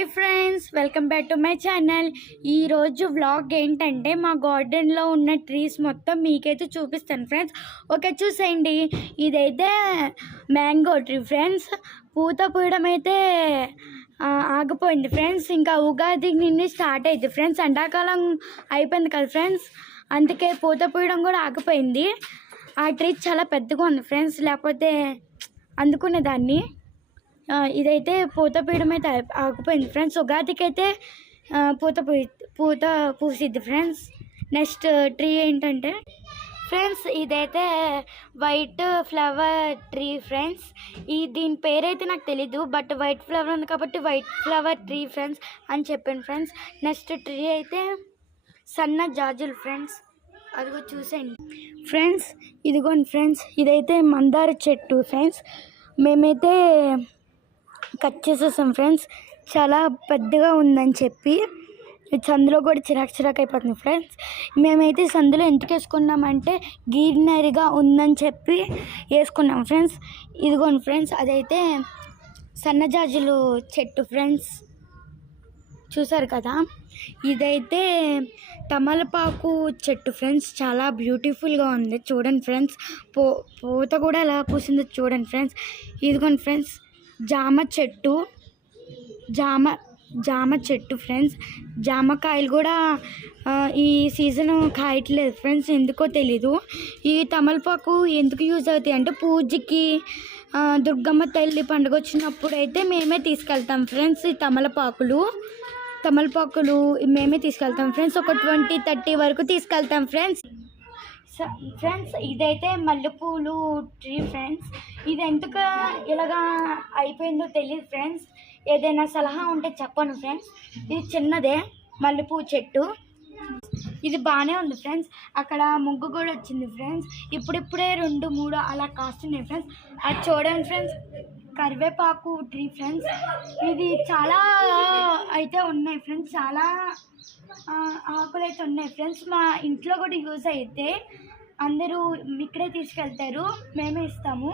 Hi friends, welcome back to my channel. ఈరోజు vlog ఏంటంటే మా గార్డెన్లో ఉన్న ట్రీస్ మొత్తం మీకైతే చూపిస్తాను ఫ్రెండ్స్. ఓకే, చూసేయండి. ఇదైతే మ్యాంగో ట్రీ ఫ్రెండ్స్. పూత పూయడం అయితే ఆగిపోయింది ఫ్రెండ్స్. ఇంకా ఉగాది నుండి స్టార్ట్ అయింది ఫ్రెండ్స్. ఎండాకాలం అయిపోయింది కదా ఫ్రెండ్స్, అందుకే పూత పూయడం కూడా ఆగిపోయింది. ఆ ట్రీ చాలా పెద్దగా ఉంది ఫ్రెండ్స్, లేకపోతే అందుకునేదాన్ని. ఇదైతే పూత పీయడం అయితే ఆగిపోయింది ఫ్రెండ్స్. ఉగాదికి అయితే పూత పూసిద్ది ఫ్రెండ్స్. నెక్స్ట్ ట్రీ ఏంటంటే ఫ్రెండ్స్, ఇదైతే వైట్ ఫ్లవర్ ట్రీ ఫ్రెండ్స్. దీని పేరైతే నాకు తెలీదు, బట్ వైట్ ఫ్లవర్ ఉంది కాబట్టి వైట్ ఫ్లవర్ ట్రీ ఫ్రెండ్స్ అని చెప్పాను ఫ్రెండ్స్. నెక్స్ట్ ట్రీ అయితే సన్న జాజులు ఫ్రెండ్స్, అదిగో చూసేయండి ఫ్రెండ్స్. ఇదిగోండి ఫ్రెండ్స్, ఇదైతే మందార చెట్టు ఫ్రెండ్స్. మేమైతే కట్ చేసేసాం ఫ్రెండ్స్, చాలా పెద్దగా ఉందని చెప్పి. సందులో కూడా చిరాకు అయిపోతుంది ఫ్రెండ్స్. మేమైతే సందులో ఎందుకు వేసుకున్నామంటే గ్రీనరీగా ఉందని చెప్పి వేసుకున్నాం ఫ్రెండ్స్. ఇదిగోండి ఫ్రెండ్స్, అదైతే సన్నజాజులు చెట్టు ఫ్రెండ్స్, చూసారు కదా. ఇదైతే తమలపాకు చెట్టు ఫ్రెండ్స్, చాలా బ్యూటిఫుల్గా ఉంది చూడండి ఫ్రెండ్స్. పూత కూడా ఎలా పూసిందో చూడండి ఫ్రెండ్స్. ఇదిగోండి ఫ్రెండ్స్, జామ చెట్టు ఫ్రెండ్స్. జామకాయలు కూడా ఈ సీజన్ కాయట్లేదు ఫ్రెండ్స్, ఎందుకో తెలీదు. ఈ తమలపాకు ఎందుకు యూజ్ అవుతాయి అంటే పూజకి, దుర్గమ్మ తల్లి పండుగ వచ్చినప్పుడు అయితే మేమే తీసుకెళ్తాం ఫ్రెండ్స్. ఈ తమలపాకులు మేమే తీసుకెళ్తాం ఫ్రెండ్స్. ఒక 20-30 వరకు తీసుకెళ్తాం ఫ్రెండ్స్. ఇదైతే మల్లెపూలు ట్రీ ఫ్రెండ్స్. ఇది ఎందుకు ఇలాగా అయిపోయిందో తెలియదు ఫ్రెండ్స్. ఏదైనా సలహా ఉంటే చెప్పండి ఫ్రెండ్స్. ఇది చిన్నదే మల్లెపూ చెట్టు, ఇది బాగానే ఉంది ఫ్రెండ్స్. అక్కడ ముగ్గు కూడా వచ్చింది ఫ్రెండ్స్. ఇప్పుడిప్పుడే 2-3 అలా కాస్తున్నాయి ఫ్రెండ్స్. అది చూడండి ఫ్రెండ్స్. కరివేపాకు ట్రీ ఫ్రెండ్స్, ఇది చాలా అయితే ఉన్నాయి ఫ్రెండ్స్, చాలా ఆకులు అయితే ఉన్నాయి ఫ్రెండ్స్. మా ఇంట్లో కూడా యూజ్ అయితే అందరూ ఇక్కడే తీసుకెళ్తారు, మేమే ఇస్తాము.